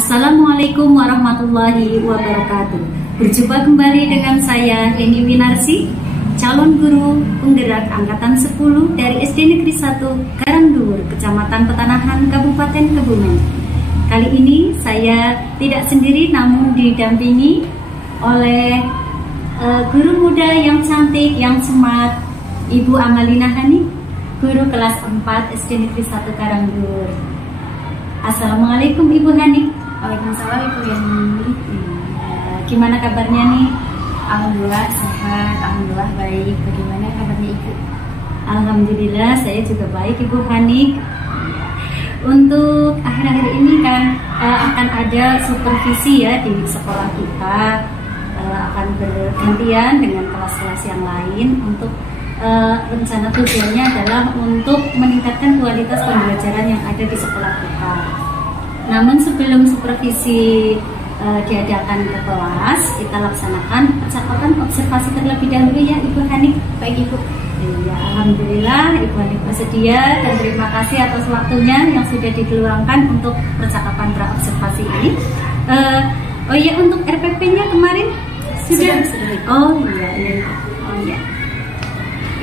Assalamualaikum warahmatullahi wabarakatuh. Berjumpa kembali dengan saya Eni Winarsi, calon guru penggerak angkatan 10 dari SD Negeri 1 Karangduwur, Kecamatan Petanahan, Kabupaten Kebumen. Kali ini saya tidak sendiri namun didampingi oleh guru muda yang cantik, yang smart, Ibu Amalina Hani, guru kelas 4 SD Negeri 1 Karangduwur. Assalamualaikum Ibu Hani. Waalaikumsalam Ibu Yani. Gimana kabarnya nih? Alhamdulillah sehat, alhamdulillah baik. Bagaimana kabarnya Ibu? Alhamdulillah saya juga baik Ibu Hani. Untuk akhir-akhir ini kan akan ada supervisi ya di sekolah kita, akan bergantian dengan kelas-kelas yang lain. Untuk rencana tujuannya adalah untuk meningkatkan kualitas pembelajaran yang ada di sekolah kita. Namun sebelum supervisi diadakan ke kelas, kita laksanakan percakapan observasi terlebih dahulu ya Ibu Hani. Baik Ibu. Ya, alhamdulillah Ibu Hani bersedia dan terima kasih atas waktunya yang sudah diluangkan untuk percakapan praobservasi ini. Oh ya, untuk RPP-nya kemarin sudah. Oh iya.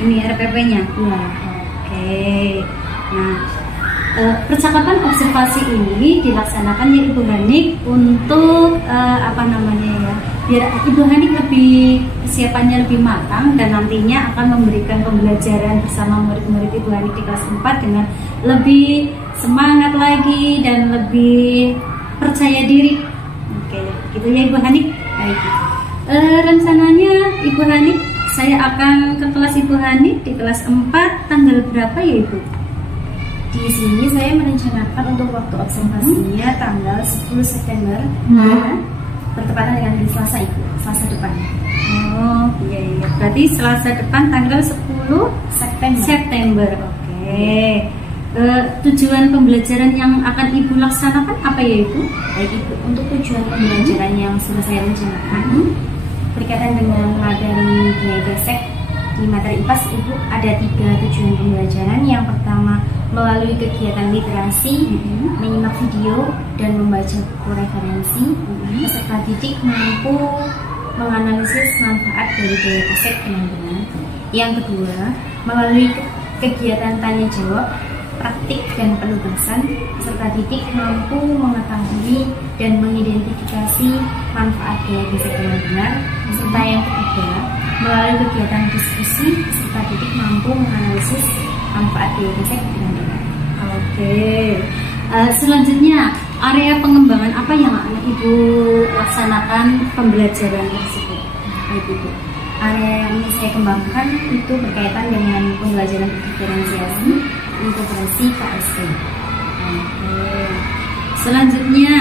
Ini RPP-nya. Ya. Oke. Nah, percakapan observasi ini dilaksanakan ya Ibu Hani untuk biar Ibu Hani lebih persiapannya lebih matang dan nantinya akan memberikan pembelajaran bersama murid-murid Ibu Hani di kelas 4 dengan lebih semangat lagi dan lebih percaya diri. Oke, gitu ya Ibu Hani. Baik. Rencananya Ibu Hani, saya akan ke kelas Ibu Hani di kelas 4 tanggal berapa ya Ibu? Di sini saya merencanakan untuk waktu observasinya tanggal 10 September. Bertepatan dengan hari Selasa Ibu, Selasa depan. Oh iya. Berarti Selasa depan tanggal 10 September. Oke. Tujuan pembelajaran yang akan Ibu laksanakan apa ya Ibu? Baik Ibu, untuk tujuan pembelajaran yang sudah saya rencanakan berkaitan dengan materi nilai basic di materi IPAS Ibu, ada 3 tujuan pembelajaran. Yang pertama, melalui kegiatan literasi, menyimak video dan membaca buku referensi, peserta didik mampu menganalisis manfaat dari gaya basic dengan benar. Yang kedua, melalui kegiatan tanya jawab, praktik dan penugasan, peserta didik mampu mengetahui dan mengidentifikasi manfaat gaya basic dengan benar. Serta yang ketiga, melalui kegiatan diskusi, peserta didik mampu menganalisis manfaat gaya basic dengan benar. Oke. Selanjutnya, area pengembangan apa yang akan Ibu laksanakan pembelajaran tersebut? Baik Ibu, area yang ingin saya kembangkan itu berkaitan dengan pembelajaran diferensiasi, integrasi, KSP. Oke. Selanjutnya,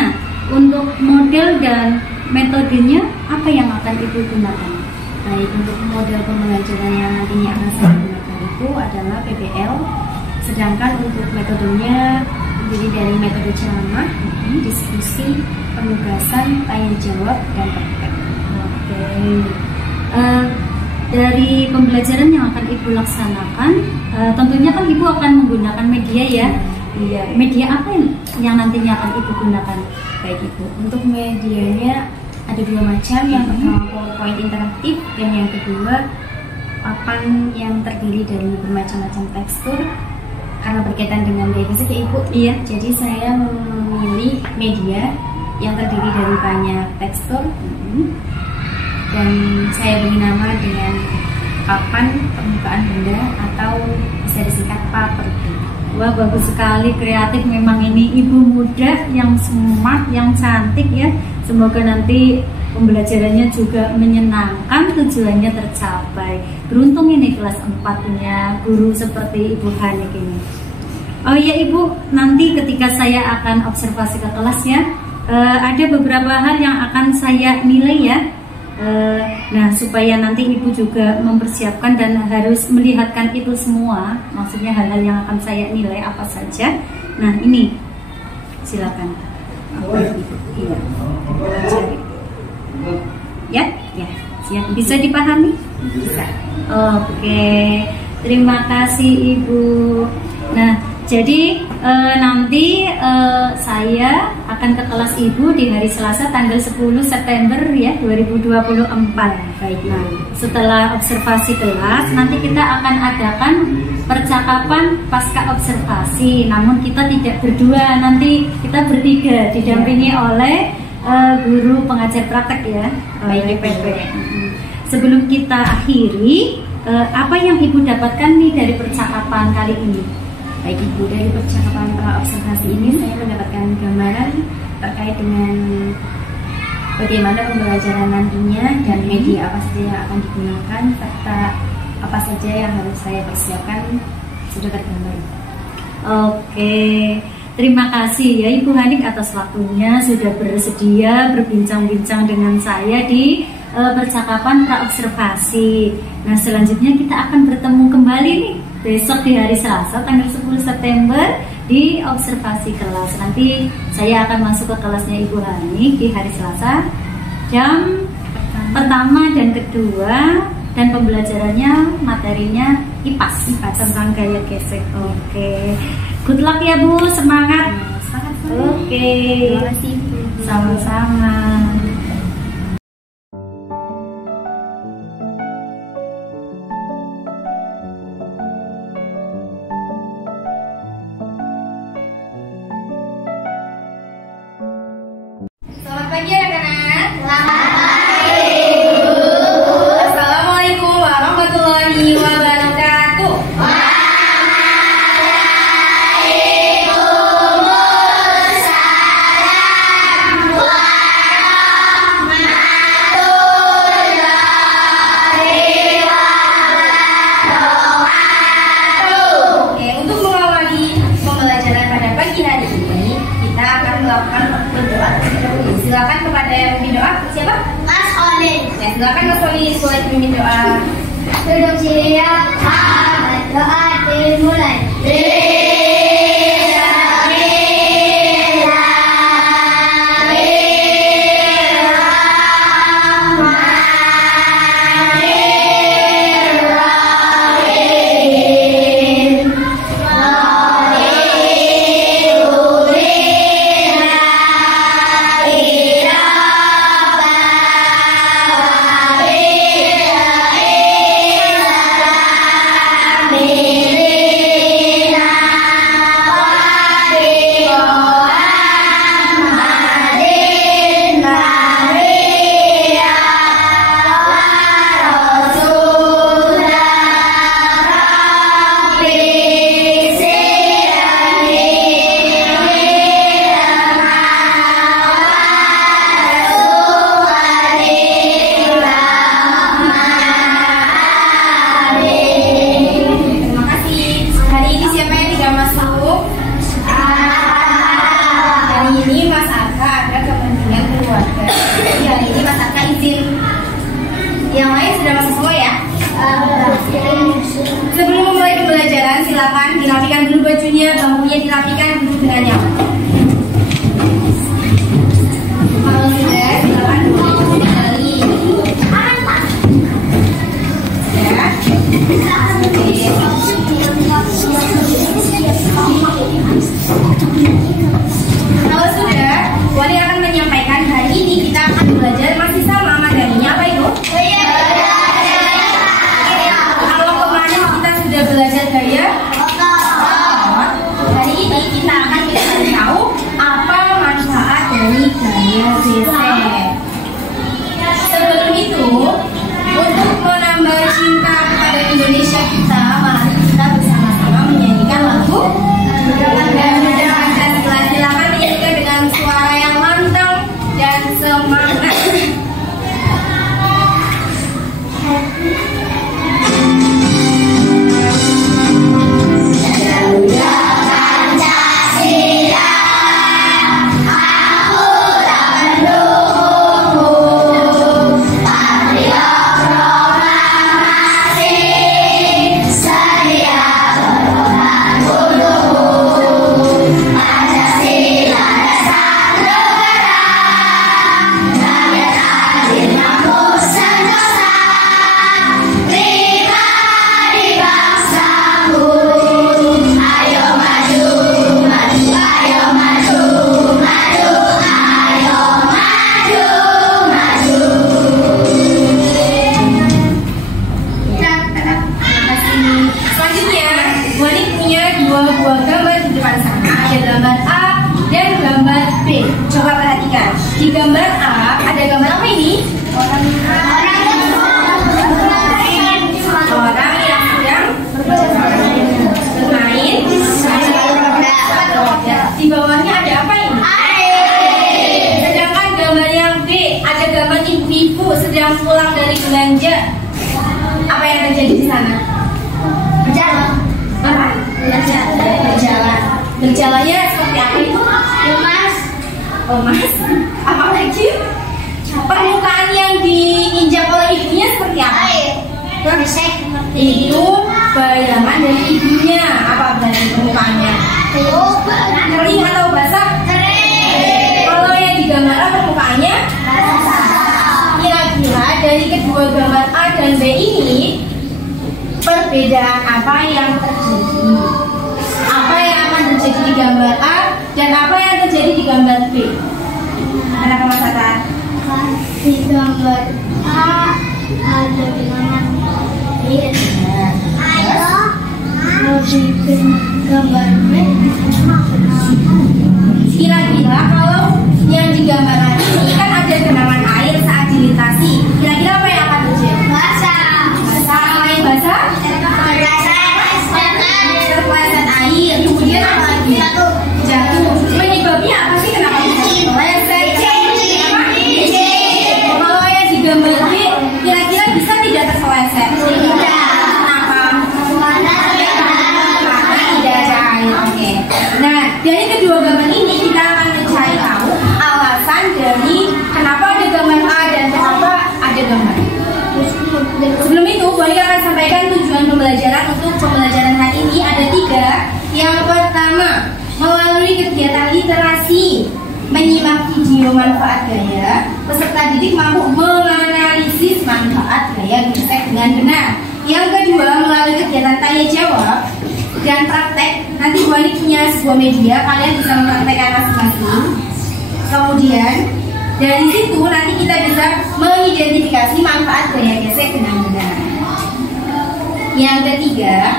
untuk model dan metodenya apa yang akan Ibu gunakan? Baik, untuk model pembelajaran yang nantinya akan saya gunakan itu adalah PBL. Sedangkan untuk metodenya terdiri dari metode ceramah, diskusi, penugasan, tanya jawab, dan praktek. Oke. Dari pembelajaran yang akan Ibu laksanakan, tentunya kan Ibu akan menggunakan media ya. Iya. Media apa yang nantinya akan Ibu gunakan? Baik Ibu, untuk medianya ada 2 macam. Yang pertama PowerPoint interaktif dan yang kedua papan yang terdiri dari bermacam-macam tekstur. Karena berkaitan dengan gaya basic ya Ibu, iya. Jadi saya memilih media yang terdiri dari banyak tekstur dan saya beri nama dengan papan permukaan benda atau bisa disingkat paper. Wah, bagus sekali, kreatif memang ini Ibu muda yang smart, yang cantik ya. Semoga nanti pembelajarannya juga menyenangkan, tujuannya tercapai. Beruntung ini kelas 4 punya guru seperti Ibu Hani ini. Oh iya Ibu, nanti ketika saya akan observasi ke kelas ya, ada beberapa hal yang akan saya nilai ya. Nah, supaya nanti Ibu juga mempersiapkan dan harus melihatkan itu semua. Maksudnya hal-hal yang akan saya nilai apa saja. Nah, ini silakan. Iya. Ya, siap. Bisa dipahami? Bisa. Oke, terima kasih Ibu. Nah, jadi nanti saya akan ke kelas Ibu di hari Selasa tanggal 10 September ya 2024. Baik. Nah, setelah observasi kelas nanti kita akan adakan percakapan pasca observasi. Namun kita tidak berdua, nanti kita bertiga didampingi oleh guru pengajar praktek ya, Baik, PP. Sebelum kita akhiri, apa yang Ibu dapatkan nih dari percakapan kali ini? Baik Ibu, dari percakapan observasi ini saya mendapatkan gambaran terkait dengan bagaimana pembelajaran nantinya dan media apa saja yang akan digunakan serta apa saja yang harus saya persiapkan sudah tergambar. Oke, terima kasih ya Ibu Hanik atas waktunya sudah bersedia berbincang-bincang dengan saya di percakapan praobservasi. Nah, selanjutnya kita akan bertemu kembali nih besok di hari Selasa tanggal 10 September di observasi kelas. Nanti saya akan masuk ke kelasnya Ibu Hanik di hari Selasa jam pertama dan kedua, dan pembelajarannya materinya IPAS tentang gaya gesek. Oke, good luck ya Bu, semangat. Oke, Terima kasih Ibu. sama-sama. Selamat pagi anak-anak. Assalamualaikum warahmatullahi wabarakatuh. Oke, untuk mengawali pembelajaran pada pagi hari ini, kita akan melakukan berdoa terlebih dahulu. Silakan kepada yang memimpin doa. Siapa? Mas Olin. Ya, silakan Mas Olin boleh memimpin doa. Duduk siap, doa dimulai. Terima kasih. Hari ini siapa yang tidak masuk? Hari ini Mas Arka ada kepentingan keluarga. Jadi hari ini Mas Arka izin. Yang lain sudah masuk semua ya? Sebelum memulai pembelajaran, silakan dirapikan dulu bajunya, bangkunya dirapikan duduk dengan nyaman. Kalau sudah, silakan duduk kembali. Ya. Kalau sudah, Wali akan menyampaikan hari ini kita akan belajar masih sama materinya apa itu? Kalau kemarin kita sudah belajar gaya otot, hari ini kita akan mencari tahu apa manfaat dari gaya gesek. Sebelum itu, untuk menambah cinta kepada Indonesia kita, mari kita bersama-sama menyanyikan lagu Garuda Pancasila. Silakan menyanyikan dengan suara yang lantang dan semangat. Pancasila, aku tak perlu B. Coba perhatikan. Di gambar A ada gambar apa ini? Orang yang sedang bermain. Di bawahnya ada apa ini? Sedangkan gambar yang B ada gambar ibu-ibu sedang pulang dari belanja. Apa yang terjadi di sana? Berjalan. Apa? Berjalan. Berjalannya seperti apa itu? Lemas. Lemas. Apa lagi? Permukaan yang diinjak oleh ibunya seperti apa? Besek. Itu bayangan dari ibunya. Apa berarti permukaannya? Kering atau basah? Kalau yang digambar permukaannya? Kira-kira dari kedua gambar A dan B ini perbedaan apa yang terjadi? Apa yang akan terjadi di gambar A dan apa yang terjadi di gambar B? Kenapa Mas Tata? Di gambar A ada bilangan air. Kalau di gambar B Kira-kira kalau yang di gambar A ini kan ada genangan air saat dilintasi. Kira-kira apa yang akan terjadi? basah. Apa yang basah? Terpeleset air. Kemudian apa lagi? Jatuh. Penyebabnya apa sih? Kenapa bisa terpeleset? Kalau yang di gambar B kira-kira bisa tidak terpeleset? Kenapa? Karena tidak ada air. Oke. Nah, dari kedua gambar ini kita akan mencari tahu alasan dari kenapa ada gambar A dan kenapa ada gambar B. Sebelum itu, Bonika akan sampaikan tujuan pembelajaran untuk pembelajaran hari ini ada 3. Yang pertama, melalui kegiatan literasi, menyimak video manfaat gaya, peserta didik mampu menganalisis manfaat gaya gesek dengan benar. Yang kedua, melalui kegiatan tanya jawab dan praktek, nanti Bu Ani punya sebuah media, kalian bisa mempraktekkan masing-masing. Kemudian dari situ nanti kita bisa mengidentifikasi manfaat gaya gesek dengan benar. Yang ketiga,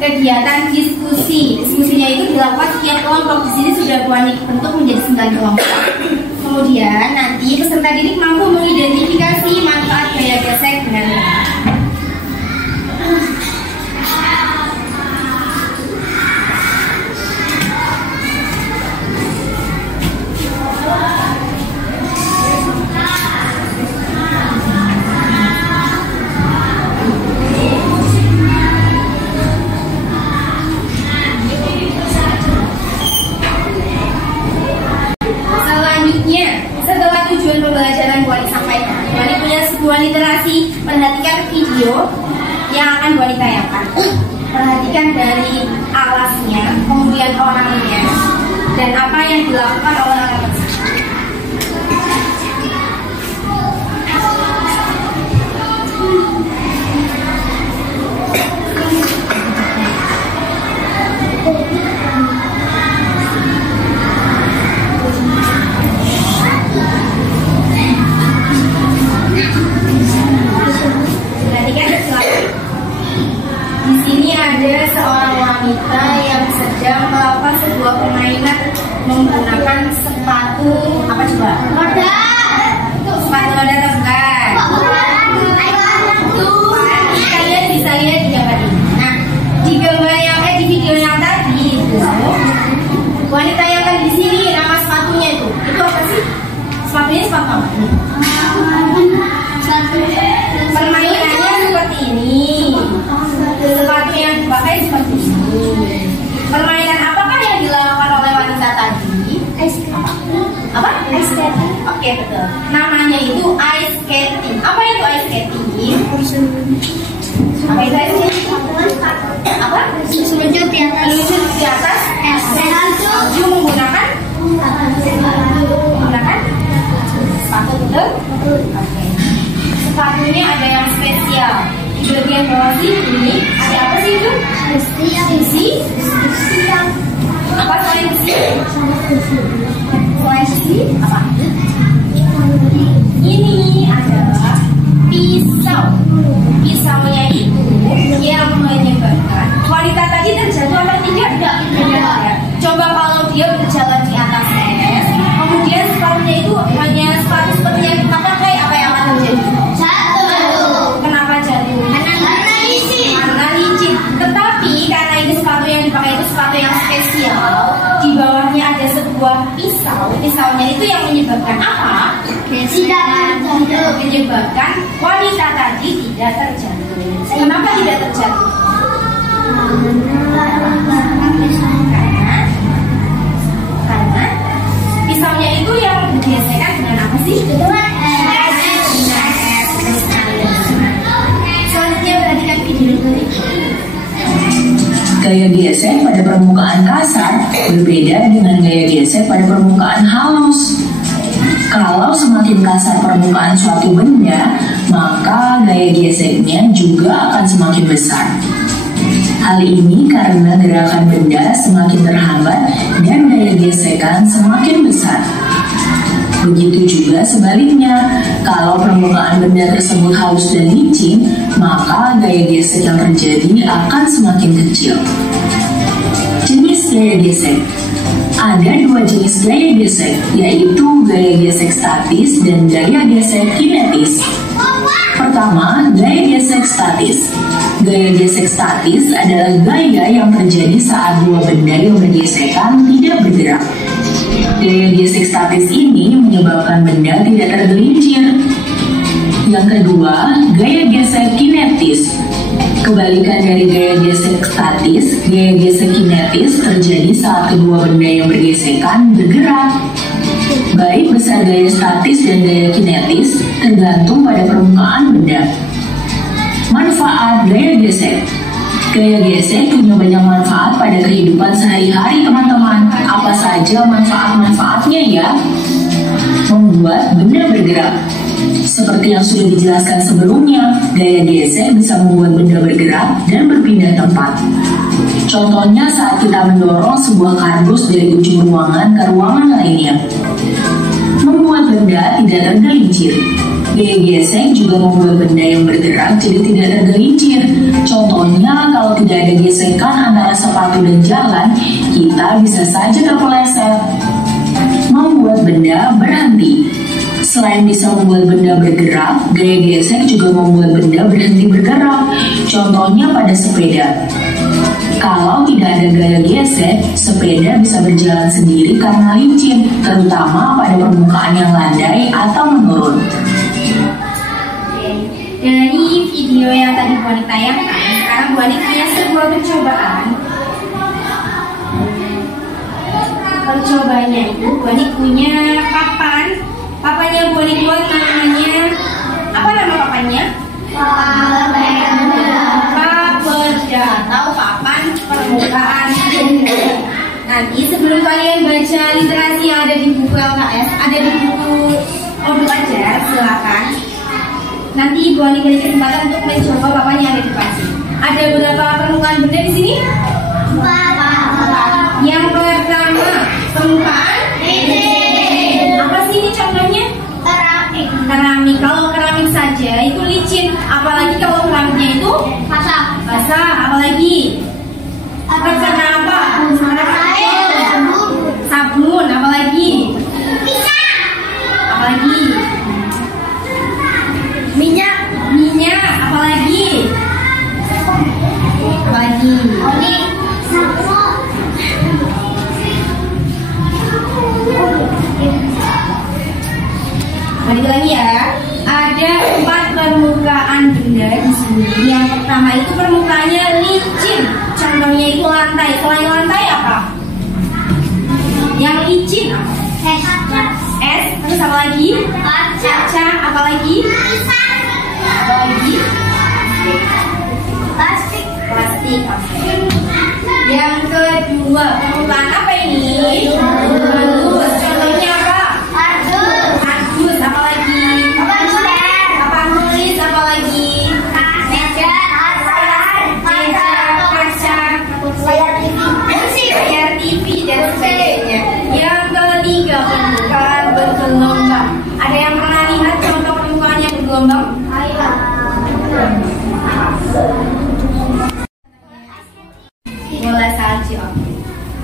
kegiatan diskusi. Diskusinya itu dilakukan setiap kelompok. Di sini sudah Bu Ani bentuk menjadi 9 kelompok. Kemudian nanti peserta didik mampu mengidentifikasi manfaat gaya gesek dengan benar. Setelah tujuan pembelajaran Bu Ani sampaikan, Bu Ani punya sebuah literasi. Perhatikan video yang akan Bu Ani tayangkan. Perhatikan dari alasnya, kemudian orangnya, dan apa yang dilakukan oleh orang tersebut. Di sini ada seorang wanita yang sedang melakukan sebuah permainan menggunakan sepatu apa coba? Roda. Sepatu roda bukan? Tuh, kalian bisa lihat di gambar ini. Nah, di gambar yang di video yang tadi itu, wanita yang kan di sini nama sepatunya itu apa sih? Sepatunya sepatu apa? Permainannya seperti ini. Sepatu yang dipakai seperti ini. Permainan apakah yang dilakukan oleh wanita tadi? Apa? Ice skating. Oke, betul. Namanya itu ice skating. Apa itu ice skating? Apa itu ice skating? Apa? Meluncur di atas. Meluncur di atas salju menggunakan sepatu, betul? Oke. Sepatunya ada yang spesial. Di bagian bawah sini ada apa sih itu? Besi. Apa selain besi? Selain besi apa? Ini adalah pisau. Pisaunya itu yang menyebabkan wanita tadi terjatuh atau tidak sebuah pisau, pisaunya itu yang menyebabkan apa? Menyebabkan wanita tadi tidak terjatuh. Kenapa tidak terjatuh? Karena pisaunya itu yang digesekkan dengan apa sih? Selanjutnya perhatikan video ini. Gaya gesek pada permukaan kasar berbeda dengan gaya gesek pada permukaan halus. Kalau semakin kasar permukaan suatu benda, maka gaya geseknya juga akan semakin besar. Hal ini karena gerakan benda semakin terhambat dan gaya gesekan semakin besar. Begitu juga sebaliknya, kalau permukaan benda tersebut halus dan licin, maka gaya gesek yang terjadi akan semakin kecil. Jenis gaya gesek. Ada dua jenis gaya gesek, yaitu gaya gesek statis dan gaya gesek kinetis. Pertama, gaya gesek statis. Gaya gesek statis adalah gaya yang terjadi saat dua benda yang bergesekan tidak bergerak. Gaya gesek statis ini menyebabkan benda tidak tergelincir. Yang kedua, gaya gesek kinetis. Kebalikan dari gaya gesek statis, gaya gesek kinetis terjadi saat kedua benda yang bergesekan bergerak. Baik besar gaya statis dan gaya kinetis tergantung pada permukaan benda. Manfaat gaya gesek. Gaya gesek punya banyak manfaat pada kehidupan sehari-hari teman-teman. Apa saja manfaat-manfaatnya ya? Membuat benda bergerak. Seperti yang sudah dijelaskan sebelumnya, gaya gesek bisa membuat benda bergerak dan berpindah tempat. Contohnya saat kita mendorong sebuah kardus dari ujung ruangan ke ruangan lainnya. Membuat benda tidak tergelincir. Gaya gesek juga membuat benda yang bergerak jadi tidak tergelincir. Contohnya, kalau tidak ada gesekan antara sepatu dan jalan, kita bisa saja terpeleset. Membuat benda berhenti. Selain bisa membuat benda bergerak, gaya gesek juga membuat benda berhenti bergerak. Contohnya pada sepeda. Kalau tidak ada gaya gesek, sepeda bisa berjalan sendiri karena licin, terutama pada permukaan yang landai atau menurun. Dari video yang tadi Bu Ani tayangkan, sekarang Bu Ani punya sebuah percobaan. Percobaannya itu Bu Ani punya papan. Papannya Bu Ani buat namanya apa nama papannya? Papeda atau papan permukaan benda. Nanti sebelum kalian baca literasi yang ada di buku LKS, ada di buku Modul Ajar, silakan. Nanti Bu Ani beri kesempatan untuk mencoba papan yang ada di depan sini. Ada berapa permukaan benda di sini? 4. Yang pertama, permukaan apa sih ini contohnya? Keramik. Keramik. Kalau keramik saja itu licin, apalagi kalau keramiknya itu basah. Basah. Apalagi? Terkena apa? Sabun. Apalagi? Apalagi? Minyak, apalagi? Oli. Balik lagi ya. Ada 4 permukaan benda di sini. Yang pertama itu permukaannya licin. Contohnya itu lantai. Selain lantai apa? Yang licin apa? Es. Terus apa lagi? Kaca. Apa lagi? Apa lagi? Plastik. Yang kedua, permukaan apa ini? Kardus. Contohnya apa? Kardus. Apa lagi? Apa nulis? Apa lagi? Kaca. Layar TV dan sebagainya. Yang ketiga, permukaan bergelombang. Ada yang pernah lihat contoh permukaan yang bergelombang? Bola salju.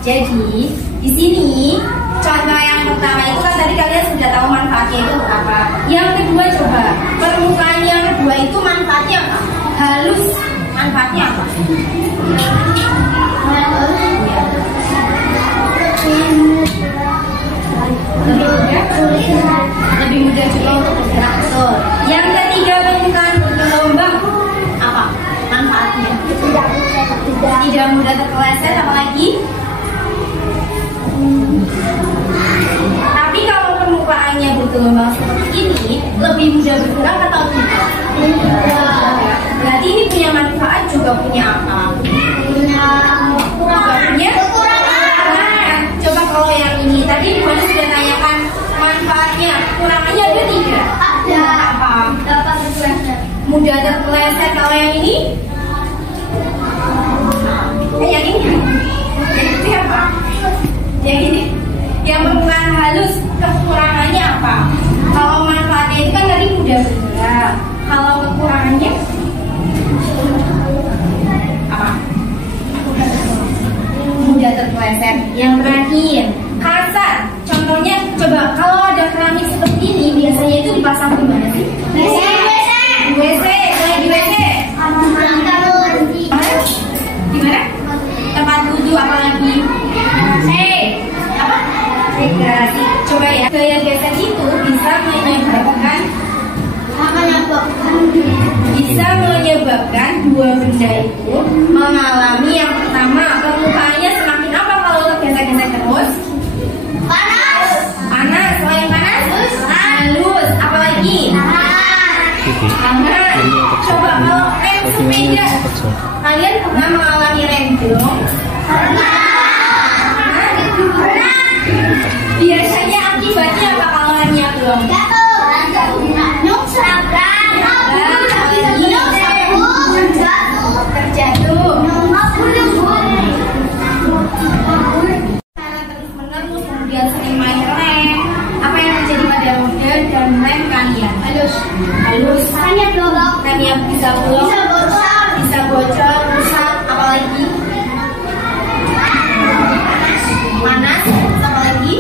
Jadi di sini contoh yang pertama itu kan tadi kalian sudah tahu manfaatnya itu apa. Yang kedua coba permukaan yang kedua itu manfaatnya apa? Halus. Manfaatnya apa? terpeleset apa lagi? Tapi kalau permukaannya bergelombang seperti ini, lebih mudah bergerak atau tidak? Berarti ini punya manfaat juga punya apa? Punya kekurangan. Coba kalau yang ini tadi Dimana sudah tanyakan manfaatnya, kekurangannya ada tidak? Ada. Apa? Dapat terpeleset. Mudah terpeleset. Kalau yang ini? Yang ini? Ini apa? Yang ini? Yang permukaan halus, kekurangannya apa? Kalau manfaatnya itu kan tadi mudah bergerak. Kalau kekurangannya apa? Mudah terpeleset. Yang terakhir, kasar. Contohnya, coba kalau ada keramik seperti ini, biasanya itu dipasang di mana sih? WC. Kalau di WC? Di mana? Tempat wudhu, apalagi? Apa? Dekorasi. Coba ya. Gaya gesek itu bisa menyebabkan dua benda itu mengalami yang pertama, permukaannya semakin apa kalau gesek-gesek terus? Panas. Selain panas? Halus. Apalagi? Hangat. Coba kalau rem sepeda, kalian pernah mengalami remblong? Biasanya akibatnya apa kalau remnya belum? Terjatuh. Karena terus menerus kemudian sering main rem, apa yang terjadi pada roda dan rem kalian? Halus. Remnya bisa blok, bisa bocor, rusak, apalagi? Panas, apalagi?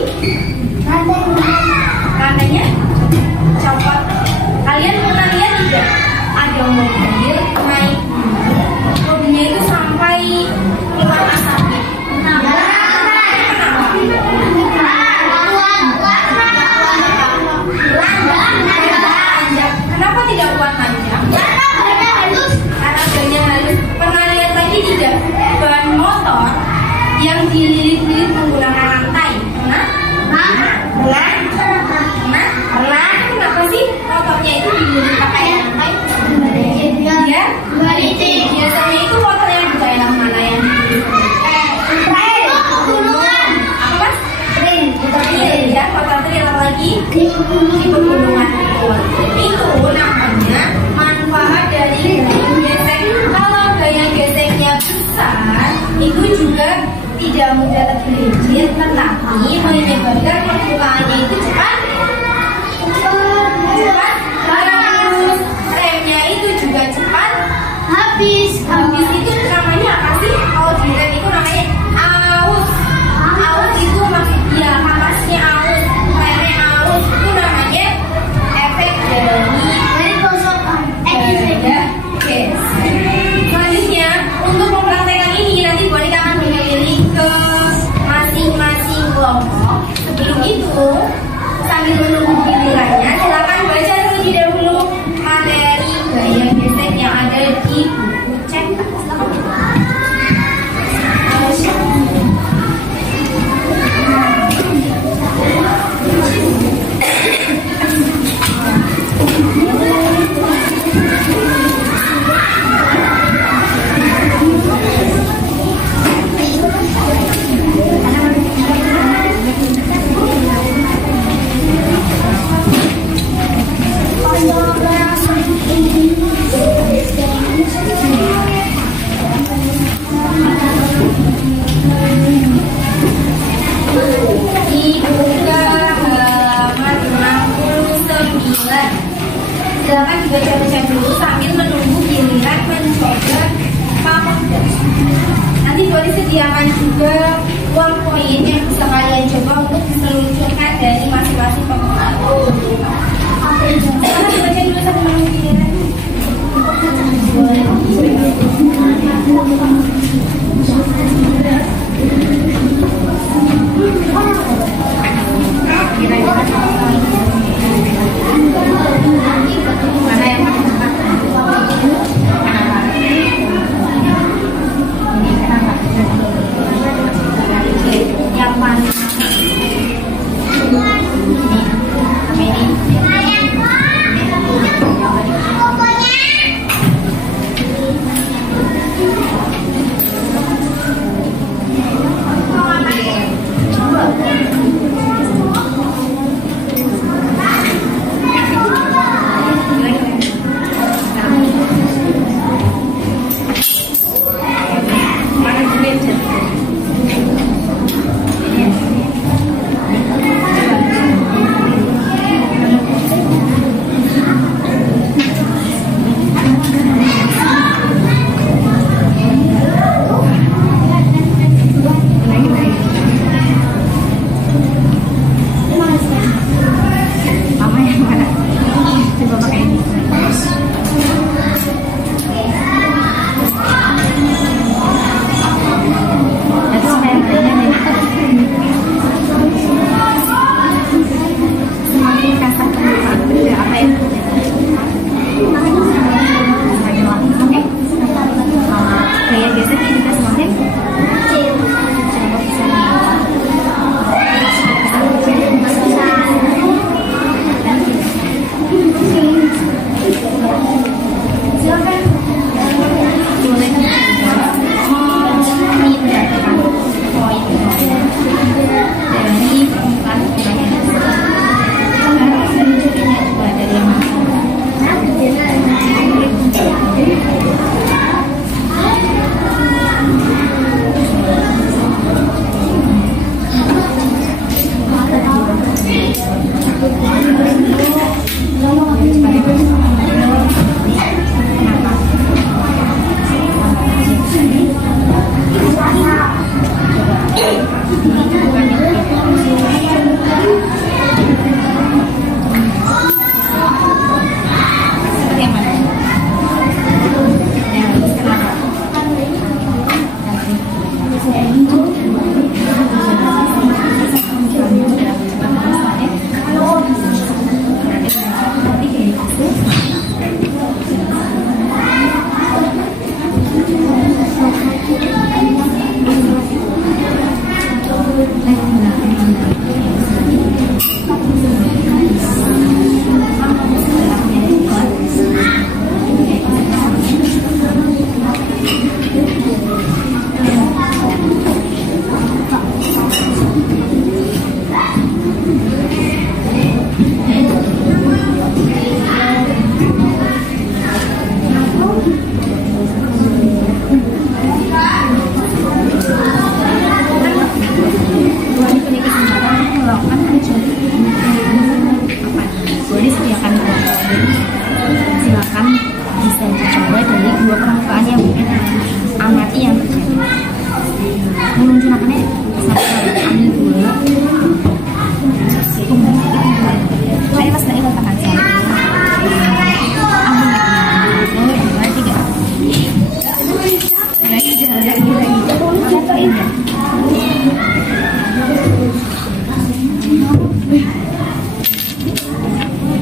Rantainya copot. Kalian pernah lihat tidak? Ada mobil naik mobilnya itu sampai keluar asapnya. Kenapa tidak kuat tanjak? Karena bannya halus. Pernah lihat lagi tidak ban motor yang dililit-lilit menggunakan rantai? Pernah? Kenapa sih motornya itu dililit pakai rantai? Ya, biasanya itu motor yang di daerah mana yang pegunungan. Apa mas? Trail ya, motor trail apa lagi? Di pegunungan itu namanya manfaat dari gaya gesek. Kalau gaya geseknya besar, itu juga tidak mudah tergelincir, tetapi menyebabkan permukaannya itu cepat halus. Remnya itu juga cepat habis itu namanya apa sih? Kalau di rem itu namanya aus. Aus itu maksudnya kapasnya aus, remnya aus, itu namanya efek dari gaya gesek. Selanjutnya, untuk mempraktekkan ini nanti Boneka akan berkeliling ke masing-masing kelompok. Sebelum itu, sambil menunggu gilirannya, silakan baca terlebih dahulu materi gaya gesek yang ada di buku cetak. Silakan dibaca-baca dulu sambil menunggu giliran mencoba pamer. Nanti boleh sediakan juga uang koin yang bisa kalian coba untuk diseluncurkan dari masing-masing pemeran. Silakan dibaca dulu sambil menunggu giliran. Mana yang paling cepat? Kenapa? Ini kenapa?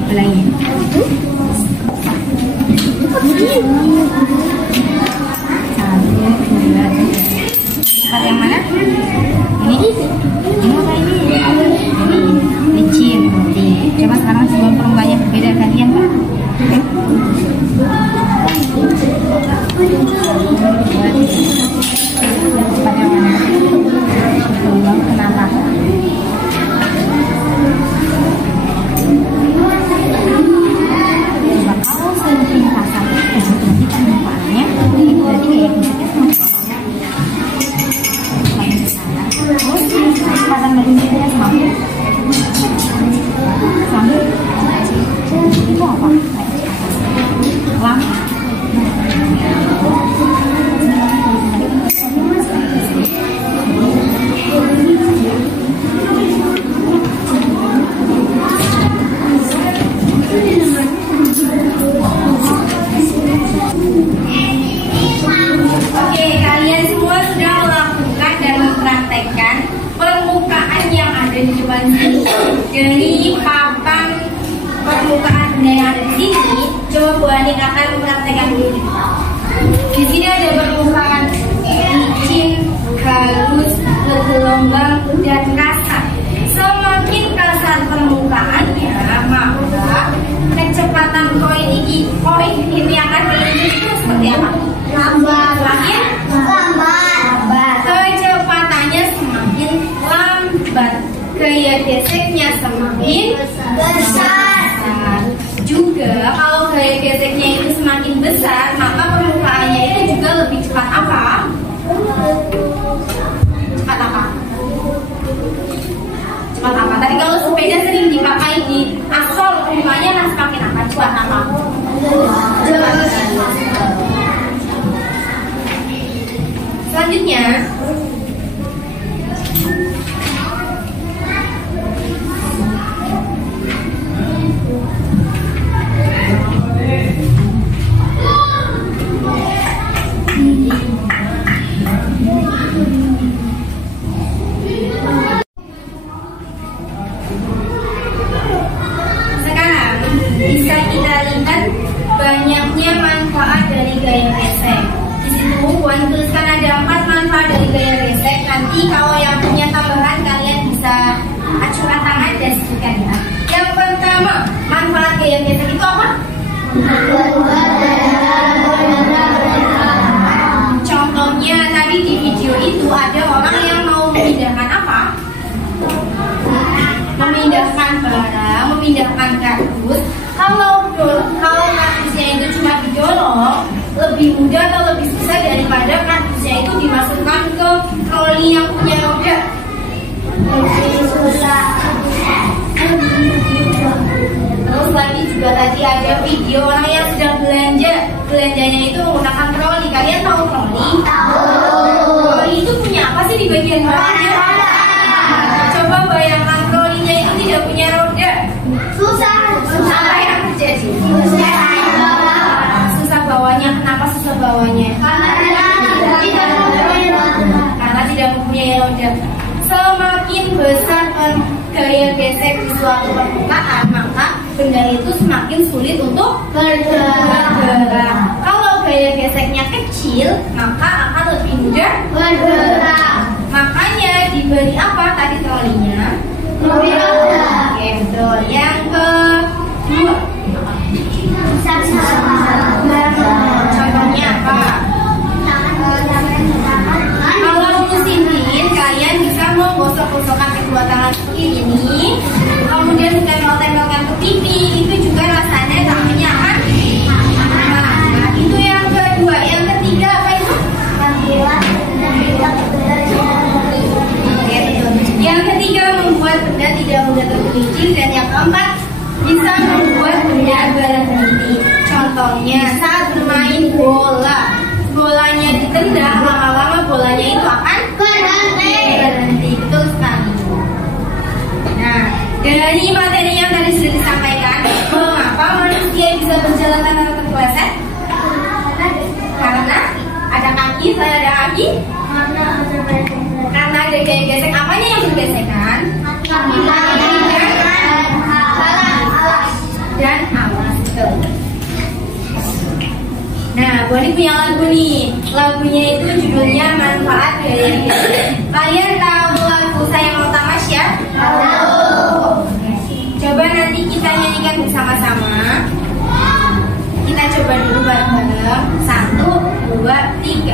Belangnya. Tempat yang mana? Ini apa ini? Licin. Coba sekarang sebelum permukaannya berbeda gantian Pak. Tempat yang mana? Kenapa? Kalau semakin kasar itu berarti permukaannya itu berarti kayak geseknya semakin besar. Terus kecepatan bergeraknya semakin itu apa? Lama. Oke, kalian semua sudah melakukan dan mempraktekkan permukaan yang ada di depan sini. Dari papan permukaan benda yang ada di sini, coba Bu Anik akan mempraktekkan dulu. Di sini ada permukaan licin, halus, bergelombang, dan kasar. Semakin kasar permukaannya, maka kecepatan koin ini akan meluncur itu seperti apa? Lambat. Semakin Lambat. kecepatannya semakin lambat, gaya geseknya semakin Besar. juga. Kalau gaya geseknya itu semakin besar, maka permukaannya itu juga lebih cepat apa? Cepat apa? Cepat apa? Tadi kalau sepeda sering dipakai di aspal, permukaannya akan semakin apa? Cepat apa? Selanjutnya, sekarang bisa kita lihat banyaknya manfaat dari gaya gesek. Di situ Wan tuliskan ada 4 manfaat dari gaya gesek. Nanti kalau yang punya tambahan kalian bisa acungkan tangan dan sebutkan ya. Yang pertama, manfaat gaya gesek itu apa? Contohnya tadi di video itu ada orang yang mau memindahkan apa? Memindahkan barang, memindahkan kardus. Kalau kardusnya itu cuma didorong, lebih mudah atau lebih susah daripada kardusnya itu dimasukkan ke troli yang punya roda? Lebih susah. Terus lagi juga tadi ada video orang yang sedang belanjanya itu menggunakan troli. Kalian tahu troli? Tahu. Troli itu punya apa sih di bagian bawahnya? Coba bayangkan trolinya itu tidak punya roda. Susah. Apa yang terjadi? Susah bawanya. Kenapa susah bawanya? Karena tidak mempunyai roda. Semakin besar gaya gesek di suatu permukaan, maka benda itu semakin sulit untuk bergerak. Kalau gaya geseknya kecil, maka akan lebih mudah Bergerak. Makanya diberi apa tadi trolinya? Lebih roda. Oke, betul. Yang kedua, contohnya apa? Kalau musim dingin, kalian bisa menggosok-gosokkan kedua tangan seperti ini, kemudian tempel-tempelkan ke pipi. Itu juga rasanya tangannya akan nah, itu yang kedua. Yang ketiga apa itu? Oke, betul. Yang ketiga, membuat benda tidak mudah tergelincir. Dan yang keempat, bisa membuat benda berhenti. Contohnya saat bermain bola, bolanya ditendang, lama-lama bolanya itu akan berhenti. Betul sekali. Nah, dari materi yang tadi sudah disampaikan, mengapa manusia bisa berjalan tanpa terpeleset? Karena ada kaki, saya ada kaki. Karena ada gaya gesek. Apanya yang bergesekan? Kaki dan Bu Ani punya lagu nih. Lagunya itu judulnya Manfaat Gaya Gesek. Kalian tahu lagu Sayang Mau Tamas ya? Tahu. Coba nanti kita nyanyikan bersama-sama. Kita coba dulu bareng-bareng. 1, 2, 3.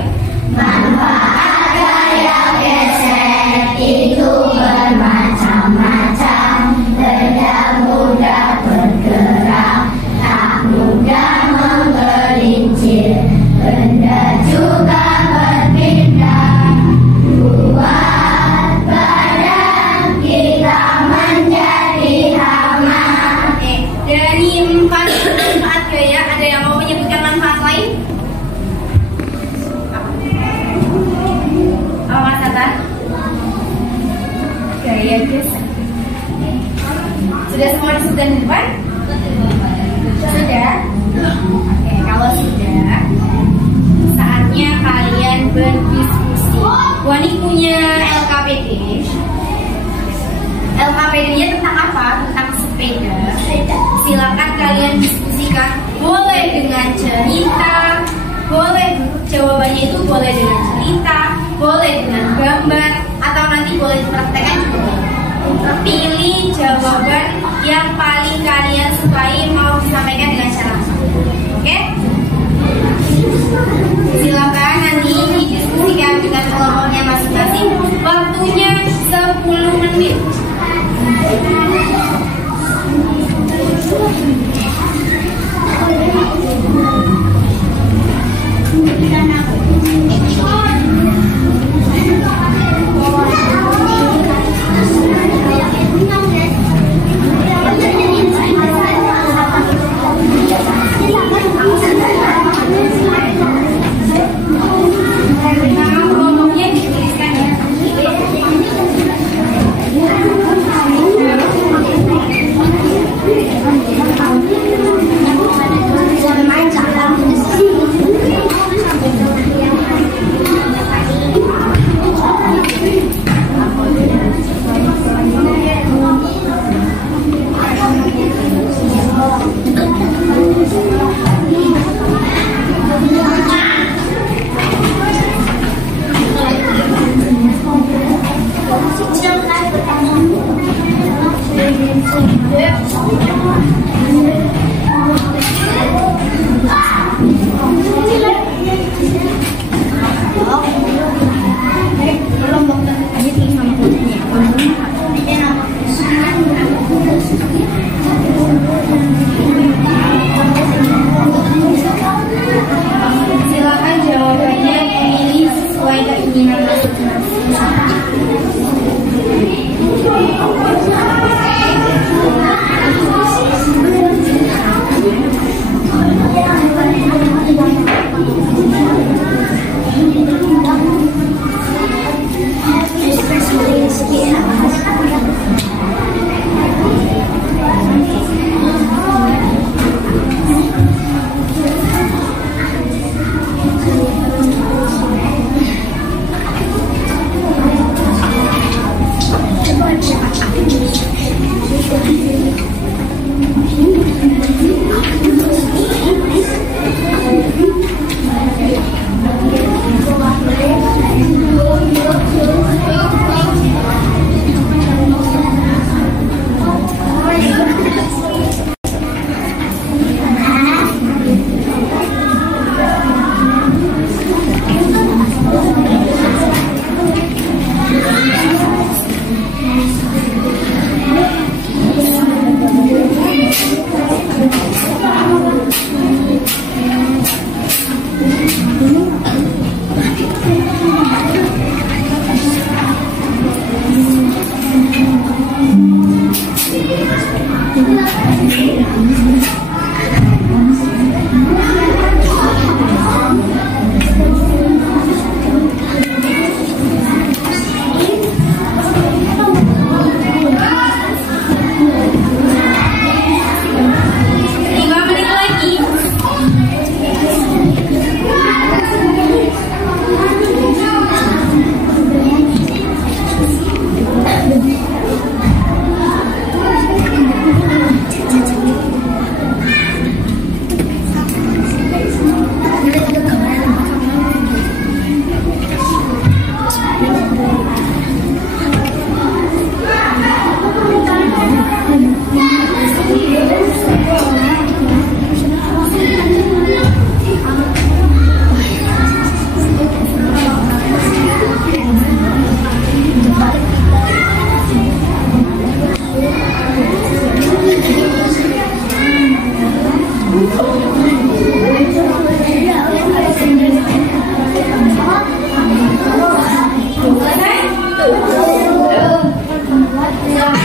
Manfaat gaya gesek itu bermacam-macam. Benda mudah bergerak, tak mudah menggelincir. Benda juga berpindah, buat badan kita menjadi hangat. Dari 4 manfaat gaya, ada yang mau menyebutkan manfaat lain? Apa Mas Tata? Gaya gesek. Sudah semua disebutkan di depan? Sudah? Oke, kalau sudah, saatnya kalian berdiskusi. Wani punya LKPD. LKPD-nya tentang apa? Tentang sepeda. Silakan kalian diskusikan. Boleh dengan cerita, boleh jawabannya itu boleh dengan cerita, boleh dengan gambar, atau nanti boleh dipraktekkan juga. Pilih jawaban yang paling kalian sukai, mau disampaikan dengan cara apa. Oke? Silakan nanti didiskusikan dengan kelompoknya masing-masing. Waktunya 10 menit. Nama kelompoknya dituliskan ya. Silakan jawabannya pilih sesuai keinginan masing-masing.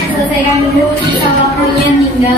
Selesaikan dulu kalau punya tinggal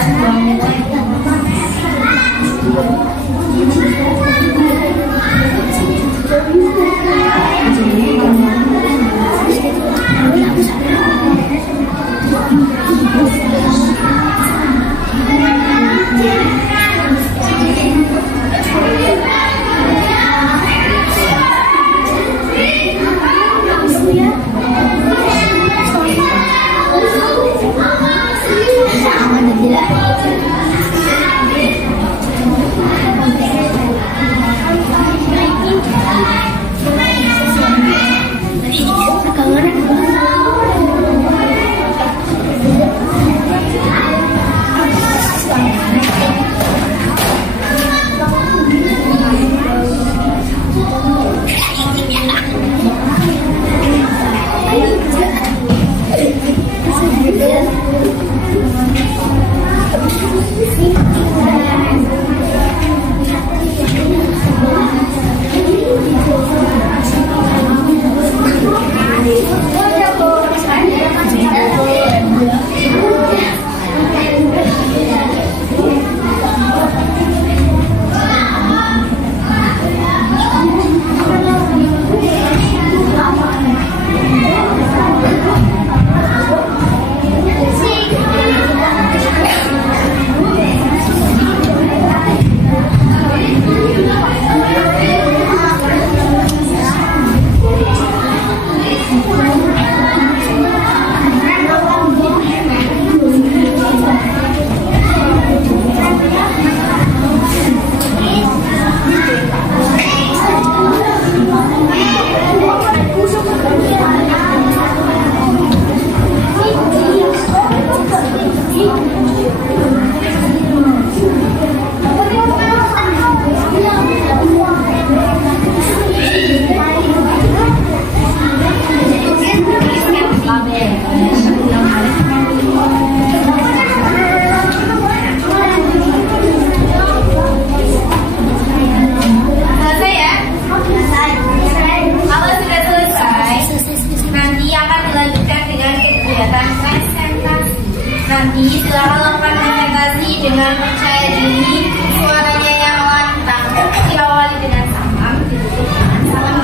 Nanti silakan lakukan presentasi dengan percaya diri, suaranya yang lantang, diawali dengan salam, ditutup dengan salam.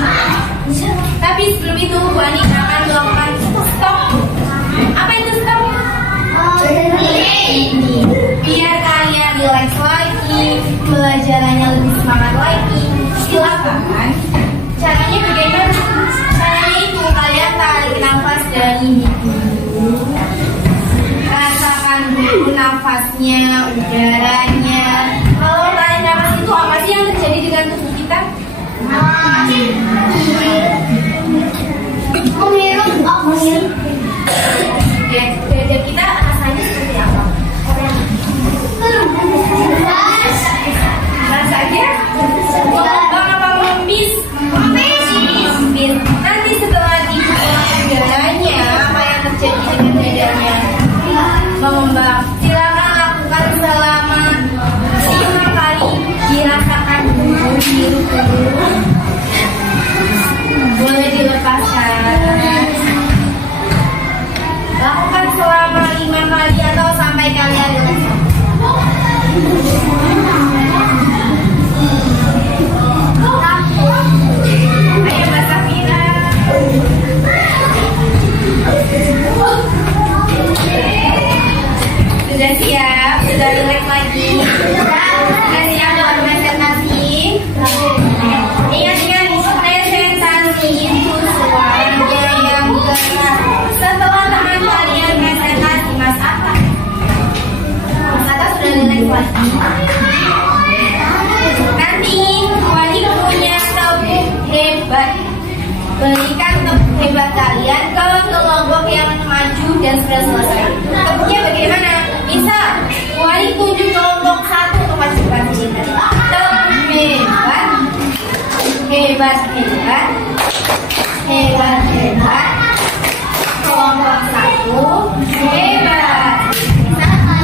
Tapi sebelum itu Bu Ani akan melakukan stop. Apa itu stop? Ini biar kalian relax lagi, pelajarannya lebih semangat lagi. Silakan. Caranya bagaimana? Caranya itu kalian tarik nafas dari hidung. Rasakan dulu nafasnya, udaranya. Kalau tarik nafas itu apa sih yang terjadi dengan tubuh kita? Ya, dada kita rasanya seperti apa? Rasanya apa membis? Membis. Nanti setelah dibuang udaranya, apa yang terjadi dengan dadanya? Mengembang. Silakan lakukan selama 5 kali. Dirasakan dulu, hirup dulu. Boleh dilepaskan. Lakukan selama 5 kali atau sampai kalian relax. Ayo Mbak Safira. Sudah siap? Sudah relax lagi? Sudah siap buat presentasi? Ingat-ingat, presentasi itu suaranya yang keras. Setelah teman kalian presentasi, Mas Atta sudah relax lagi. Nanti wali punya tepuk hebat. Berikan tepuk hebat kalian ke kelompok yang maju dan sudah selesai. Tepuknya bagaimana? Bisa wali tunjuk kelompok 1 untuk maju sini. Tepuk hebat, hebat, hebat, hebat, hebat. Kelompok 1 hebat. Bisa?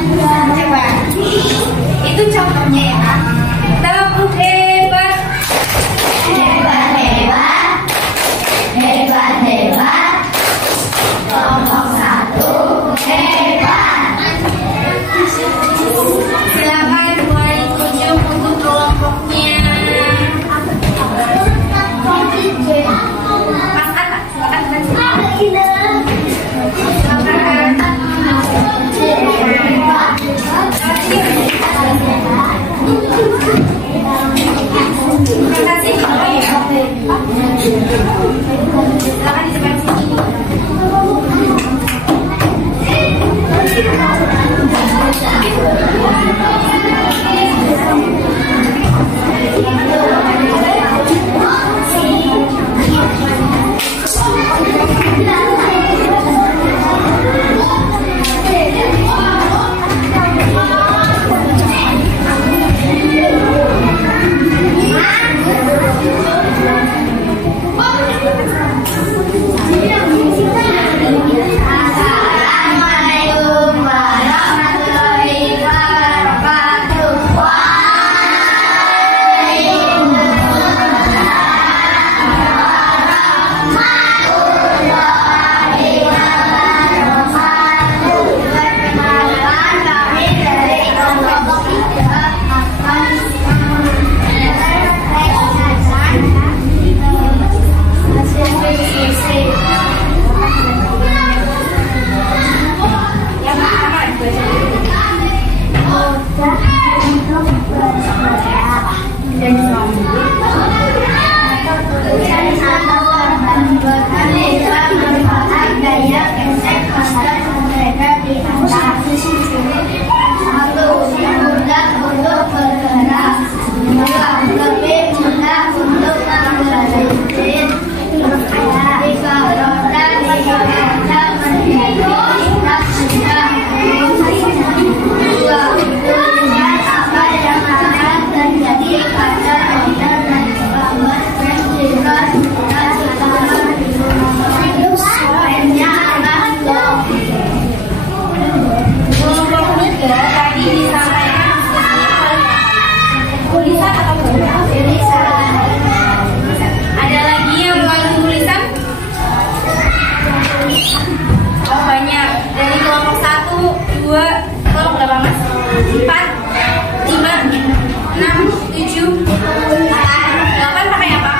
pakai apa?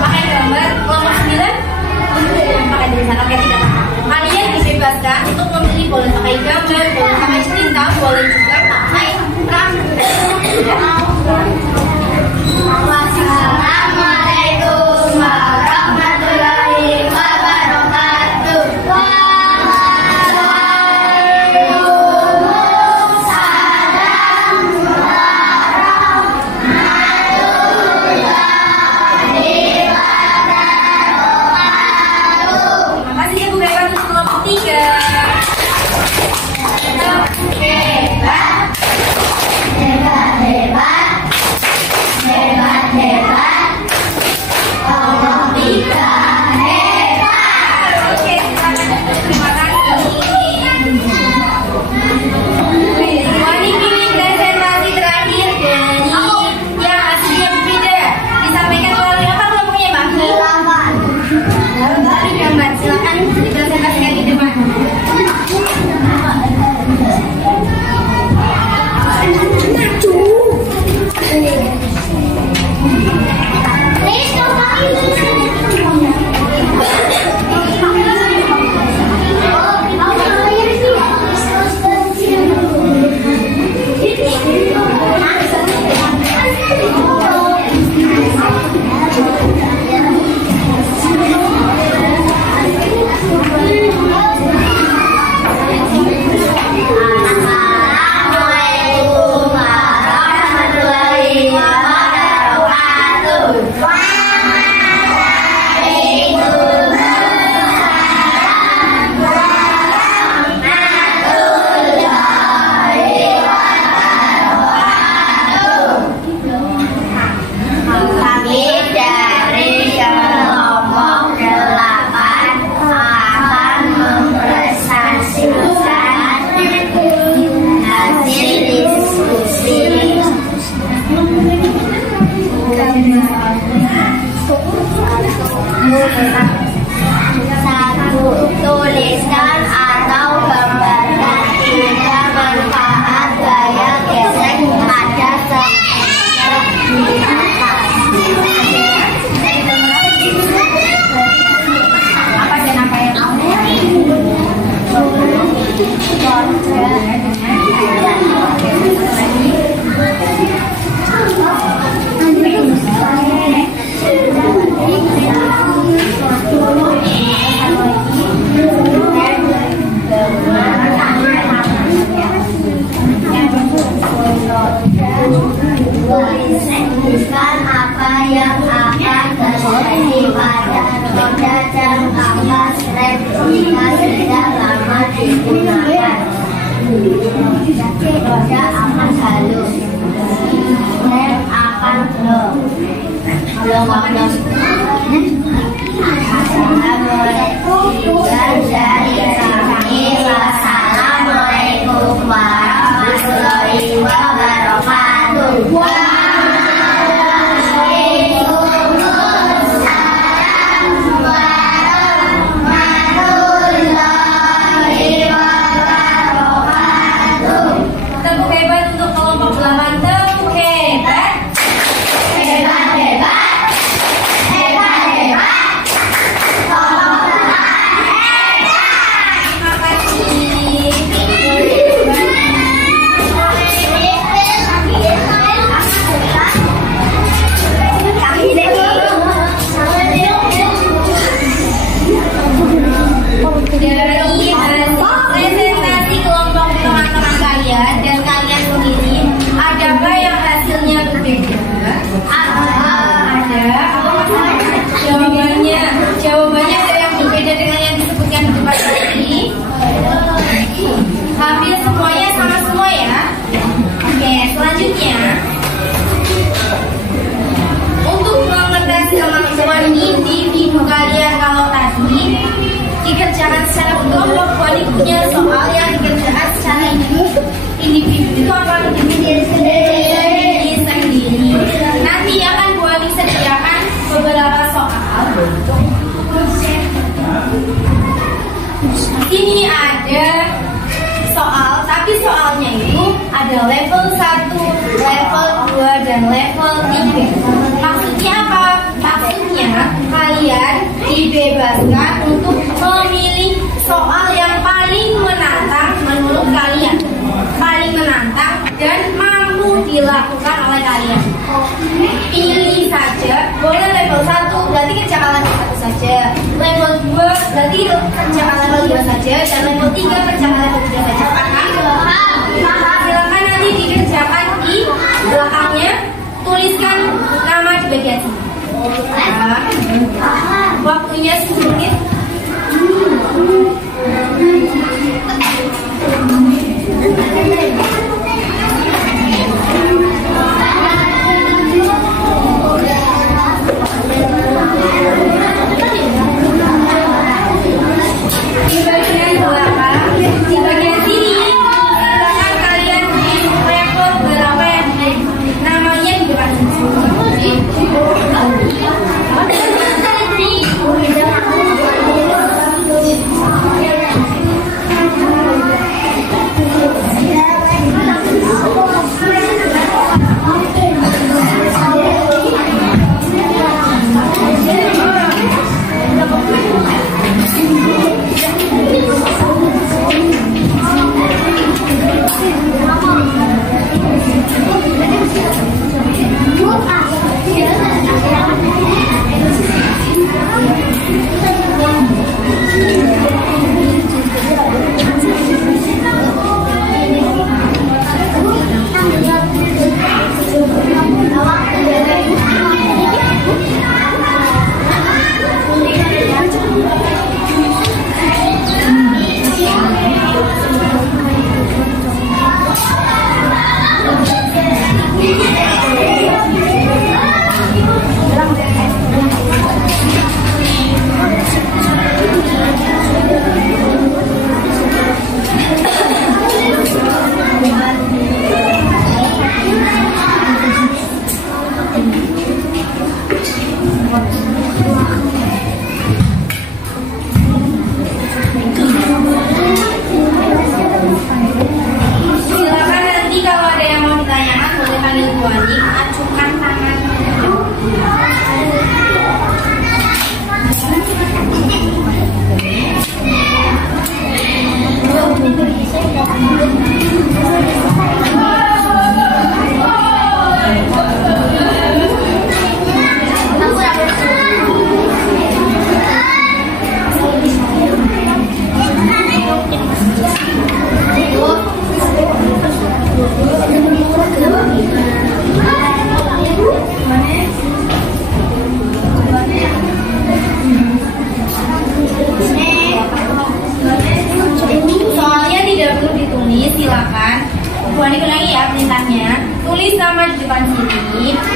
Pakai gambar. Kelompok 9 pakai tulisan. Oke, tidak apa. Kalian dibebaskan untuk memilih, boleh pakai gambar, boleh pakai cerita, boleh juga pakai praktek. Assalamualaikum warahmatullahi wabarakatuh. Makasih Ibu Hebat untuk kelompok 3. Satu, tuliskan atau gambarkan tiga manfaat gaya gesek pada sekitar di atas. Apa dan apa yang kamu? Tuliskan apa yang akan terjadi pada roda dan kampas rem jika sudah lama digunakan. Roda akan halus, rem akan blong. Assalamualaikum dari kami. Wassalamualaikum warahmatullahi wabarakatuh. Tepuk hebat untuk kelompok 8. Tepuk hebat. Terima kasih. ada level 1, level 2, dan level 3. Maksudnya apa? Maksudnya kalian dibebaskan untuk memilih soal yang paling menantang menurut kalian, paling menantang dan mampu dilakukan oleh kalian. Pilih saja. Boleh level 1 berarti kerjakan level 1 saja, level 2 berarti kerjakan level 2 saja, dan level 3 kerjakan level 3 saja. Silakan nanti dikerjakan di belakangnya, tuliskan nama di bagian sini. Waktunya 10 menit. Di bagian belakang, di bagian sini, silakan kalian di repot berapa yang namanya di depan sini.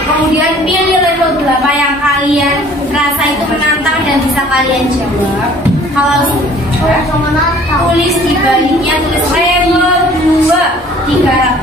Kemudian pilih level berapa yang kalian rasa itu menantang dan bisa kalian jawab. Kalau sudah, tulis di baliknya, tulis level 2 3.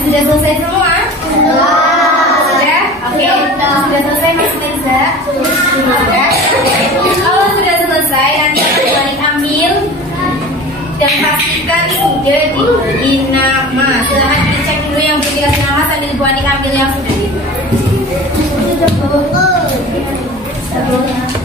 Sudah selesai semua? Sudah? Oke. Sudah selesai Mas Leza? Sudah? Kalau sudah selesai, nanti Bu Anik ambil dan pastikan sudah diberi nama. Silahkan dicek dulu yang belum dikasih nama sambil Bu Anik ambil yang sudah diberi. Sudah?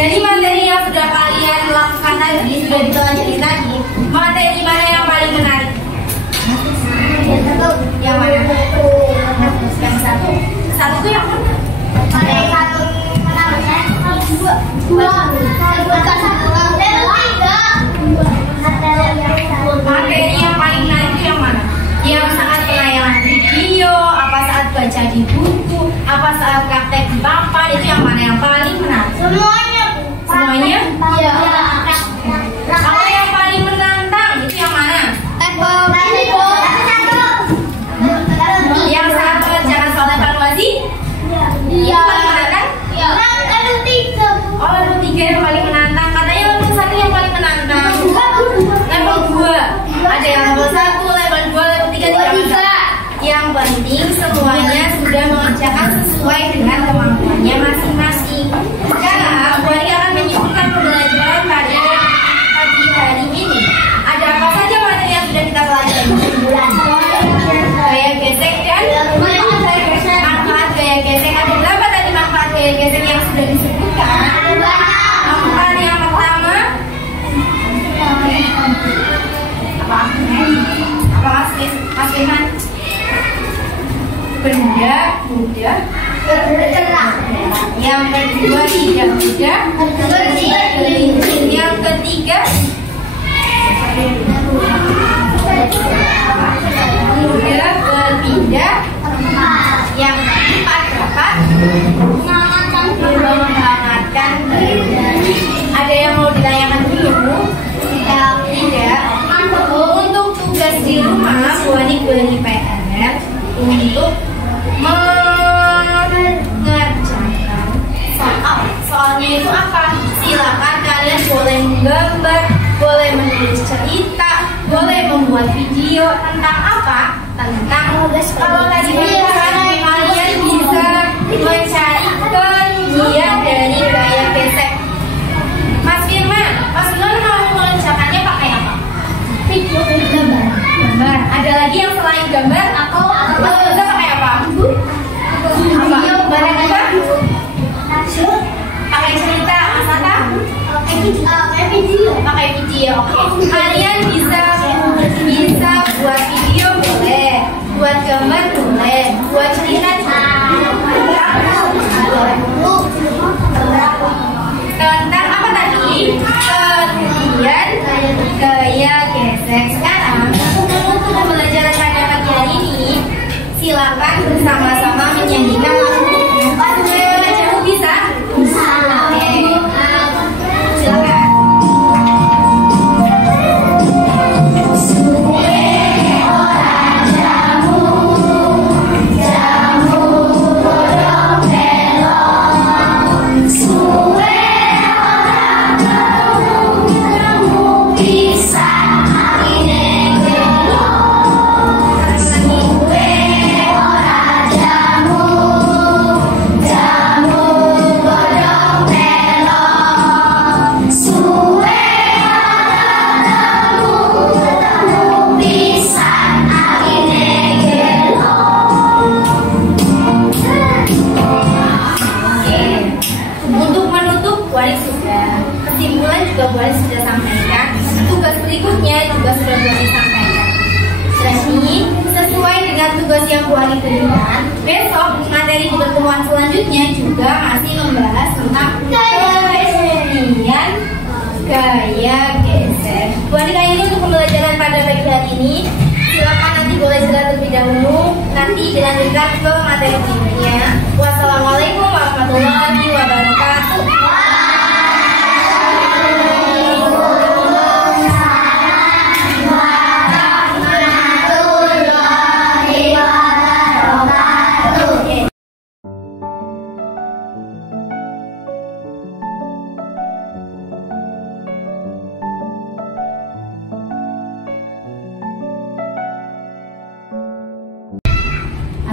Dari materi yang sudah kalian lakukan tadi, sudah dipelajari tadi, materi mana yang paling menarik? Yang mana? Yang satu. Satu itu yang mana? Materi yang paling menarik itu yang mana? Yang saat penayangan video, apa saat baca di buku, apa saat praktek di papan, itu yang mana yang paling menarik? Semuanya. Semuanya? Iya. Kalau yang paling menantang itu yang mana? Yang saat mengerjakan soal evaluasi? Iya. Paling menantang? Lalu 3. Oh, level 3 yang paling menantang. Katanya level 1 yang paling menantang. Level 2. Ada yang level 1, level 2, level 3 tidak masalah. Yang penting semuanya sudah mengerjakan sesuai dengan kemampuannya masing-masing. Sekarang Bu Ani akan menyebutkan pembelajaran pada pagi hari ini. Ada apa saja materi yang sudah kita pelajari? Gaya gesek dan manfaat gaya gesek. Ada berapa tadi manfaat gaya gesek yang sudah disebutkan? Manfaat yang pertama apa? Mas Firman? Benda mudah Bergerak. Yang kedua tidak mudah. Yang ketiga mudah berpindah. Yang keempat dapat menghangatkan badan. Ada yang mau ditanyakan dulu? Tidak. Untuk tugas di rumah, Bu Ani beri PR untuk mengerjakan soal. Soalnya itu apa? Silakan kalian boleh menggambar, boleh menulis cerita, boleh membuat video tentang apa? Tentang kalau tadi kalian bisa mencari kuncian dari gaya gesek. Mas Firman mau mengerjakannya pakai apa? Gambar. Ada lagi yang selain gambar? Kalau bisa pakai apa? Barang apa? Pakai cerita, Asata? Pakai video. Kalian bisa buat video boleh, buat gambar boleh, buat cerita tentang apa tadi? Kemudian gaya gesek. Sekarang untuk pembelajaran pada pagi hari ini, silakan bersama-sama menyanyikan lagu. Kamu bisa? Bisa. Silakan. Sudah sampaikan. Tugas berikutnya juga sudah disampaikan. Jadi sesuai dengan tugas yang Bu Ani berikan, besok materi di pertemuan selanjutnya juga masih membahas tentang kemudian gaya geser. Bu Ani kayaknya untuk pembelajaran pada pagi hari ini, silakan nanti boleh istirahat terlebih dahulu. Nanti dilanjutkan ke materi berikutnya. Wassalamualaikum warahmatullahi wabarakatuh.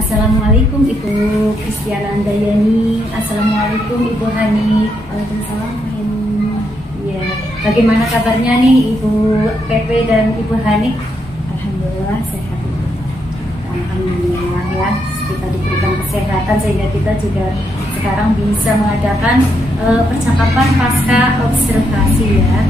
Assalamualaikum Ibu Kristiana Andayani. Assalamualaikum Ibu Hani. Waalaikumsalam. Ya, bagaimana kabarnya nih Ibu Pepe dan Ibu Hani? Alhamdulillah sehat. Alhamdulillah ya, kita diberikan kesehatan sehingga kita juga sekarang bisa mengadakan percakapan pasca observasi ya.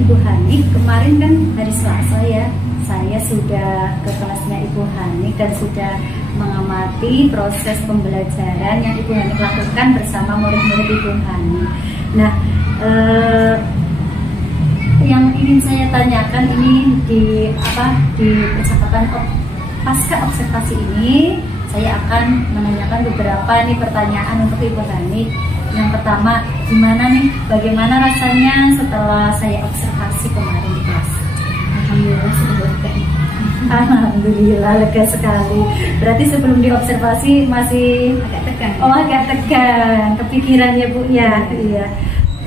Ibu Hanik, kemarin kan hari Selasa ya, saya sudah ke kelasnya Ibu Hanik dan sudah mengamati proses pembelajaran yang Ibu Hanik lakukan bersama murid-murid Ibu Hanik. Nah, yang ingin saya tanyakan ini di percakapan pasca observasi ini, saya akan menanyakan beberapa pertanyaan untuk Ibu Hanik. Yang pertama, bagaimana rasanya setelah saya observasi kemarin di kelas? Alhamdulillah sudah lega. Alhamdulillah lega sekali. Berarti sebelum diobservasi masih Agak tegang. Oh, agak tegang, kepikiran ya Bu ya. Iya.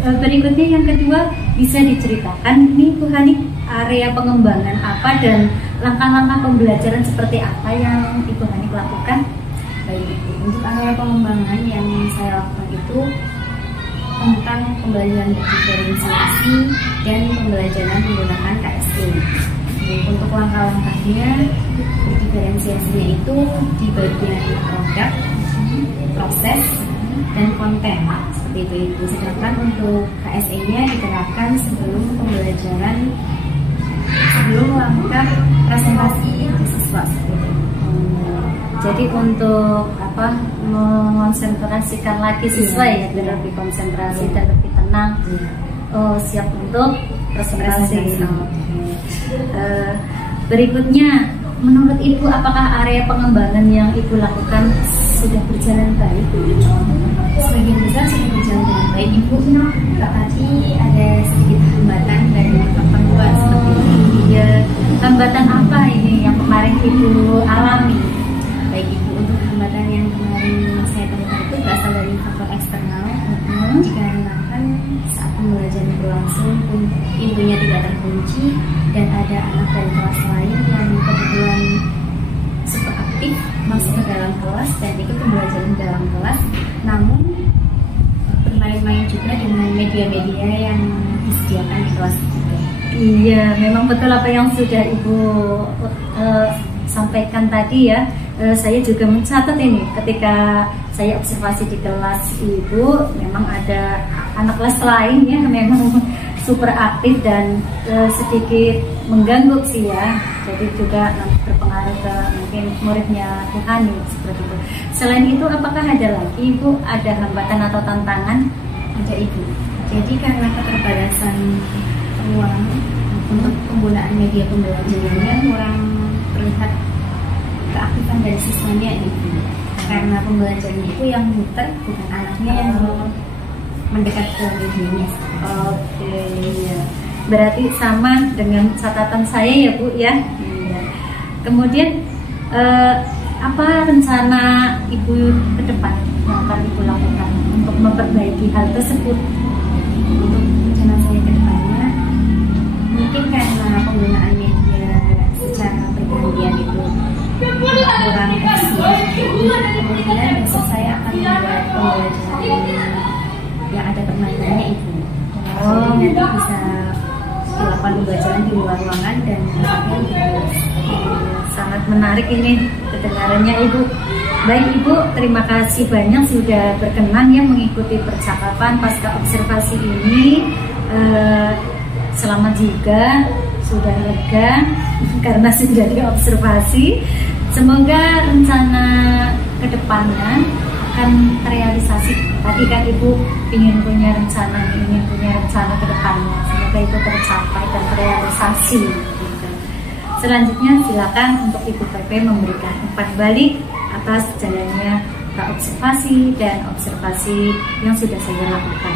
Berikutnya yang kedua, bisa diceritakan nih Bu Hanik, area pengembangan apa dan langkah-langkah pembelajaran seperti apa yang Ibu Hanik lakukan? Baik, untuk area pengembangan yang saya lakukan itu tentang pembelajaran diferensiasi dan pembelajaran menggunakan KSE. Untuk langkah-langkahnya, diferensiasinya itu di bagian produk, proses, dan konten seperti itu. Sedangkan untuk KSE-nya diterapkan sebelum pembelajaran, sebelum langkah presentasi siswa seperti itu. Jadi untuk mengonsentrasikan lagi siswa ya, biar lebih konsentrasi dan lebih tenang. Siap untuk presentasi. Berikutnya, menurut Ibu apakah area pengembangan yang Ibu lakukan sudah berjalan baik? Sebagian besar sudah berjalan dengan baik, Ibu. Tadi ada sedikit hambatan dari faktor luar seperti ini. Ya, hambatan apa ini yang kemarin Ibu alami? Baik Ibu, untuk hambatan yang kemarin saya temukan itu berasal dari faktor eksternal. Dikarenakan saat pembelajaran berlangsung pintunya tidak terkunci dan ada anak dari kelas lain yang kebetulan super aktif masuk ke dalam kelas dan ikut pembelajaran dalam kelas, namun bermain-main juga dengan media-media yang disediakan di kelas juga. Iya, memang betul apa yang sudah Ibu sampaikan tadi ya. Saya juga mencatat ini ketika saya observasi di kelas Ibu, memang ada anak kelas lain ya, memang super aktif dan sedikit mengganggu sih ya. Jadi juga berpengaruh ke mungkin muridnya Bu Hanik seperti itu. Selain itu, apakah ada lagi Ibu, ada hambatan atau tantangan? Ada Ibu. Jadi karena keterbatasan ruang untuk penggunaan media pembelajarannya kurang terlihat keaktifan dari siswanya Ibu. Karena pembelajarannya itu yang muter, bukan anaknya yang mendekat ke medianya. Oke, ya. Berarti sama dengan catatan saya ya Bu ya. Iya. Kemudian apa rencana Ibu ke depan yang akan Ibu lakukan untuk memperbaiki hal tersebut? Untuk rencana saya ke depannya, mungkin karena penggunaan media secara bergantian itu kurang efisien, kemudian besok saya akan membuat pembelajaran yang ada permainannya Ibu. Jadi nanti bisa dilakukan pembelajaran di luar ruangan dan hasilnya lebih luas. Sangat menarik ini kedengarannya Ibu. Baik Ibu, terima kasih banyak sudah berkenan ya mengikuti percakapan pasca observasi ini. Selamat juga sudah lega karena sudah diobservasi. Semoga rencana kedepannya akan terrealisasi. Tadi kan Ibu ingin punya rencana ke depannya. Semoga itu tercapai dan terrealisasi. Selanjutnya silakan untuk Ibu PP memberikan umpan balik atas jalannya observasi dan observasi yang sudah saya lakukan.